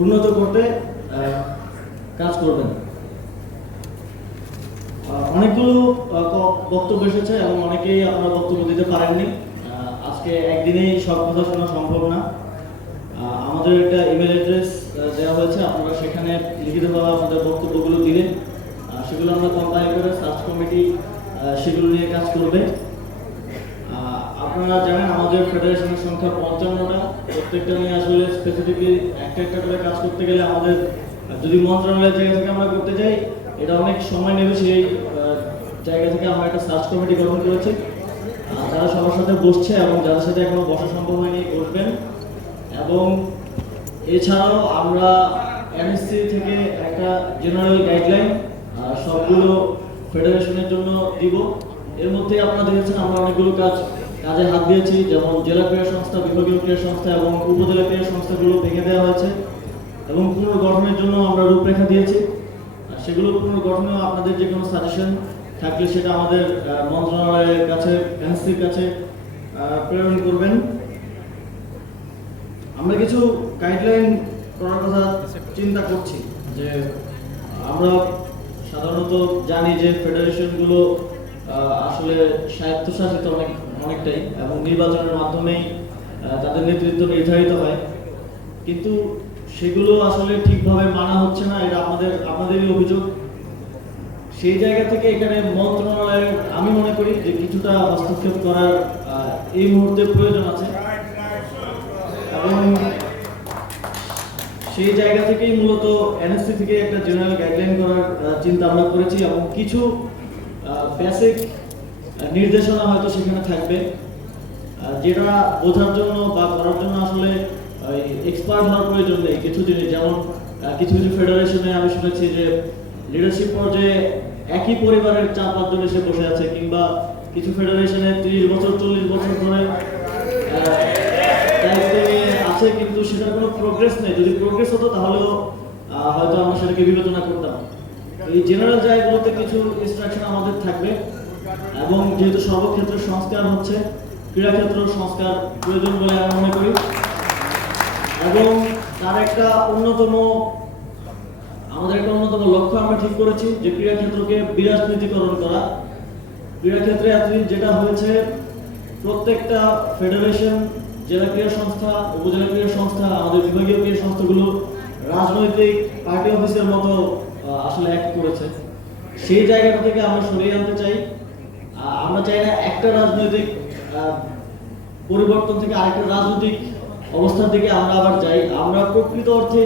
উন্নত করতে কাজ করবেন। অনেকগুলো বক্তব্য এসেছে এবং অনেকেই আপনারা বক্তব্য দিতে পারেননি। আজকে একদিনেই সব কথা শোনা সম্ভব না। আমাদের একটা ইমেল অ্যাড্রেস দেওয়া হয়েছে। আপনারা সেখানে লিখিতভাবে আমাদের বক্তব্যগুলো দিলেন সেগুলো আমরা কম্পাইল করে সার্চ কমিটি সেগুলো নিয়ে কাজ করবে। আপনারা জানেন আমাদের ফেডারেশনের সংখ্যা পঞ্চান্নটা। প্রত্যেকটা নিয়ে আসলে স্পেসিফিকলি একটা একটা করে কাজ করতে গেলে আমাদের, যদি মন্ত্রণালয়ের জায়গা থেকে আমরা করতে যাই, এটা অনেক সময় নেবে সেই জায়গা থেকে আমরা একটা সার্চ কমিটি গঠন করেছি। তারা সবার সাথে বসছে এবং যাদের সাথে এখনও বসা সম্ভব হয়নি, বসবেন। এবং এছাড়াও আমরা এনএসসি থেকে একটা জেনারেল গাইডলাইন সবগুলো ফেডারেশনের জন্য দিব। এর মধ্যে আপনারা দেখেছেন আমরা অনেকগুলো কাজ কাজে হাত দিয়েছি, যেমন জেলা ক্রীড়া সংস্থা, বিভাগীয় ক্রীড়া সংস্থা এবং উপজেলা ক্রীড়া সংস্থাগুলো ভেঙে দেওয়া হয়েছে এবং পুনর্গঠনের জন্য আমরা রূপরেখা দিয়েছি। আর সেগুলো পুনর্গঠনেও আপনাদের যে কোনো সাজেশন থাকলে সেটা আমাদের মন্ত্রণালয়ের কাছে, এনএসসির কাছে প্রেরণ করবেন। আমরা কিছু গাইডলাইন করার কথা চিন্তা করছি যে আমরা সাধারণত জানি যে ফেডারেশনগুলো আসলে স্বায়ত্তশাসিত অনেক অনেকটাই এবং নির্বাচনের মাধ্যমেই তাদের নেতৃত্ব নির্ধারিত হয়। কিন্তু সেগুলো আসলে ঠিকভাবে মানা হচ্ছে না, এটা আমাদের আপনাদেরই অভিযোগ। সেই জায়গা থেকে এখানে মন্ত্রণালয়ের, আমি মনে করি যে কিছুটা হস্তক্ষেপ করার এই মুহূর্তে প্রয়োজন আছে। এবং সেই জায়গা থেকেই মূলত এনএসসি থেকে একটা জেনারেল গাইডলাইন করার চিন্তা আমরা করেছি এবং কিছু বেসিক নির্দেশনা হয়তো সেখানে থাকবে। যেটা বোঝার জন্য বা করার জন্য আসলে এক্সপার্ট হওয়ার প্রয়োজন নেই কিছু জিনিস যেমন কিছু কিছু ফেডারেশনে আমি শুনেছি যে লিডারশিপ পর্যায়ে একই পরিবারের চার পাঁচজন এসে বসে আছে, কিংবা কিছু ফেডারেশনে ত্রিশ বছর, চল্লিশ বছর ধরে আছে, কিন্তু সেটার কোনো প্রোগ্রেস নেই। যদি প্রোগ্রেস হতো তাহলেও হয়তো আমরা সেটাকে বিবেচনা করতাম। এই জেনারেল জায়গাগুলোতে কিছু ইনস্ট্রাকশন আমাদের থাকবে। এবং যেহেতু সর্বক্ষেত্রে সংস্কার হচ্ছে, ক্রীড়াক্ষেত্র সংস্কার প্রয়োজন বলে আমি মনে করি। এবং তার একটা অন্যতম, আমাদের একটা অন্যতম লক্ষ্য আমরা ঠিক করেছি যে ক্রীড়াক্ষেত্রকে বিরাজনীতিকরণ করা। ক্রীড়াক্ষেত্রে এতদিন যেটা হয়েছে, প্রত্যেকটা ফেডারেশন, জেলা ক্রীড়া সংস্থা, উপজেলা ক্রীড়া সংস্থা, আমাদের বিভাগীয় ক্রীড়া সংস্থাগুলো রাজনৈতিক পার্টি অফিসের মতো আসলে অ্যাক্ট করেছে। সেই জায়গাটা থেকে আমরা সরিয়ে আনতে চাই। আমরা চাই না একটা রাজনৈতিক পরিবর্তন থেকে আরেকটা রাজনৈতিক অবস্থার দিকে আমরা আবার যাই। আমরা প্রকৃত অর্থে